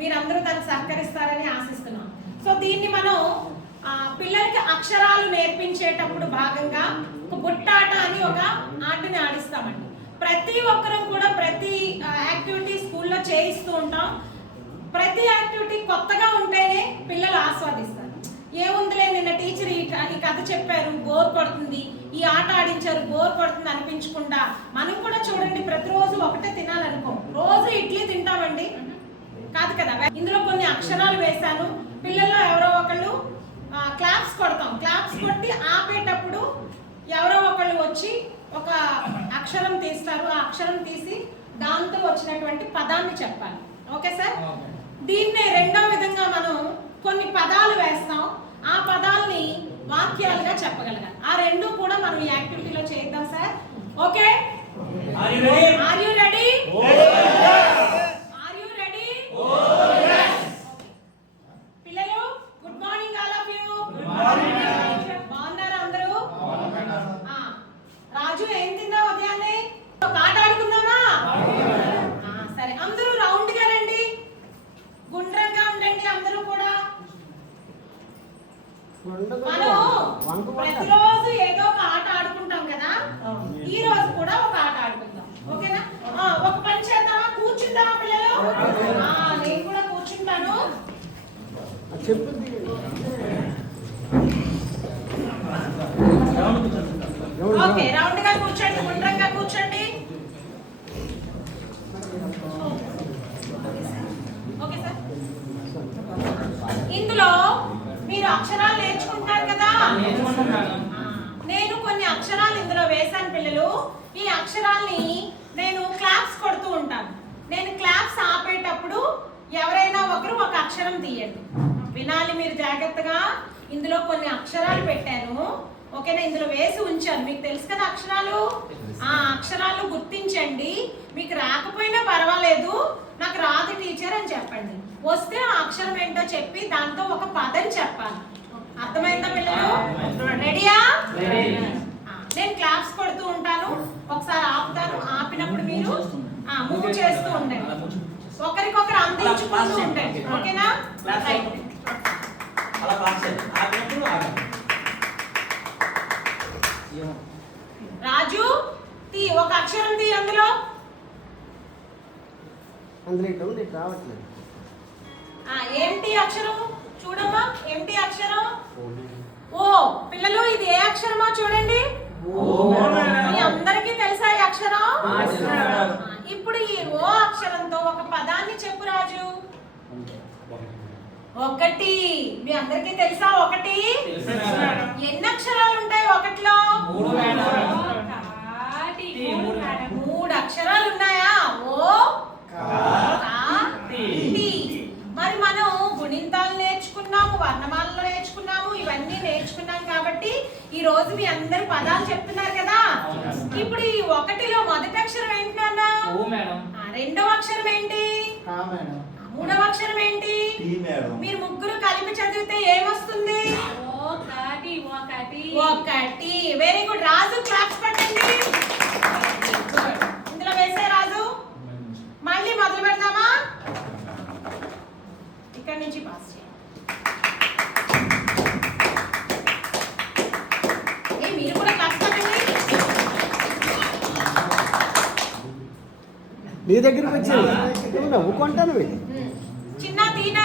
మీరందరూ దానికి సహకరిస్తారని ఆశిస్తున్నాం. సో దీన్ని మనం పిల్లలకి అక్షరాలు నేర్పించేటప్పుడు భాగంగా ఒక బుట్టాట అని ఒక ఆటని ఆడిస్తామండి. ప్రతి ఒక్కరం కూడా ప్రతి యాక్టివిటీ స్కూల్లో చేయిస్తూ ఉంటాం. ప్రతి యాక్టివిటీ కొత్తగా ఉంటేనే పిల్లలు ఆస్వాదిస్తారు. ఏముందిలే నిన్న టీచర్ ఈ కథ చెప్పారు బోర్ కొడుతుంది, ఈ ఆట ఆడించారు బోర్ కొడుతుంది అనిపించకుండా మనం కూడా చూడండి ప్రతిరోజు ఒకటే తినాలనుకో, రోజు ఇడ్లీ తింటామండి కాదు కదా. ఇందులో కొన్ని అక్షరాలు వేశాను. పిల్లల్లో ఎవరో ఒకళ్ళు క్లాప్స్ కొడతాం. క్లాప్స్ కొట్టి ఆపేటప్పుడు ఎవరో ఒకళ్ళు వచ్చి ఒక అక్షరం తీస్తారు. ఆ అక్షరం తీసి దాంతో వచ్చినటువంటి పదాన్ని చెప్పాలి. Okay sir. దీన్నే రెండో విధంగా మనం కొన్ని పదాలు వేస్తాం. ఆ పదాలని వాక్యాలుగా చెప్పగలగాలి. ఆ రెండు కూడా మనం ఈ యాక్టివిటీలో చేద్దాం sir. Okay, are you ready? Are you ready? పిల్లలు good morning all of you. బాగున్నారా అందరూ? రాజు ఏం తిన్నావు ఉదయాన్నే? ఒక ఆట ఆడుకుందామా? సరే, అందరూ రౌండ్ గా రండి, గుండ్రంగా ఉండండి అందరూ కూడా. మనం ప్రతిరోజు ఏదో ఒక ఆట ఆడుకుంటాం కదా, ఈ రోజు కూడా ఒక ఆట ఆడుకుందాం. ఓకేనా? ఒక పని చేద్దామా? కూర్చుందామా పిల్లలు? నేను కూడా కూర్చుంటాను. ఓకే, రౌండ్ గా కూర్చోండి, గుండ్రంగా కూర్చోండి. Okay sir. ఇందులో మీరు అక్షరాలు నేర్చుకుంటారు కదా. నేను కొన్ని అక్షరాలు ఇందులో వేశాను పిల్లలు. ఈ అక్షరాల్ని నేను క్లాప్స్ కొడుతూ ఉంటాను. నేను క్లాప్స్ ఆపేటప్పుడు ఎవరైనా ఒకరు ఒక అక్షరం తీయండి. వినాలి మీరు జాగ్రత్తగా. ఇందులో కొన్ని అక్షరాలు పెట్టాను. ఓకేనా? ఇందులో వేసి ఉంచాను. మీకు తెలుసు కదా అక్షరాలు. ఆ అక్షరాలు గుర్తించండి. మీకు రాకపోయినా పర్వాలేదు, నాకు రాదు టీచర్ అని చెప్పండి. వస్తే ఆ అక్షరం ఏంటో చెప్పి దాంతో ఒక పదం చెప్పాలి. అర్థమైందా పిల్లలు? రెడీయా? నేను క్లాప్స్ కొడుతూ ఉంటాను, ఒకసారి ఆపుతాను. ఆపినప్పుడు మీరు మూవ్ చేస్తూ ఉండండి, ఒకరికొకరు అందించుకుంటూ ఉండండి. ఓకేనా? రాజు తీ, ఒక అక్షరం తీ. అందులో రావట్లేదు. ఏంటి అక్షరం? చూడమ్మా, ఏంటి అక్షరం? ఓ. పిల్లలు ఇది ఏ అక్షరమో చూడండి. మీ అందరికీ తెలుసా ఈ అక్షరం? ఇప్పుడు ఈ ఓ అక్షరంతో ఒక పదాన్ని చెప్పు రాజు. ఒకటి. మీ అందరికీ తెలుసా ఒకటి? ఎన్ని అక్షరాలు ఉంటాయి ఒకటిలో? 3 అక్షరాలు ఉన్నాయా? ఓ మరి మనం గుణింతాలు నేర్చుకున్నాము, వర్ణమాలలో నేర్చుకున్నాము, ఇవన్నీ నేర్చుకున్నాం కాబట్టి ఈ రోజు మీ అందరు పదాలు చెప్తున్నారు కదా. ఇప్పుడు ఈ ఒకటిలో మొదటి అక్షరం ఏంటి నాన్న? రెండవ అక్షరం ఏంటి? మూడవ అక్షరం ఏంటి? మీరు ముగ్గురు కలిపి చదివితే ఏమొస్తుంది? ఒకటి. Very good. రాజు క్లాప్స్ పట్టండి. ఇందులో వేసే రాజు. మళ్ళీ మొదలు పెడదామా? ఇక్కడ నుంచి పాస్ చేయండి. మీరు కూడా క్లాస్ పట్టండి. నీ దగ్గరికి వచ్చి నవ్వుకుంటాను. చిన్న తీనా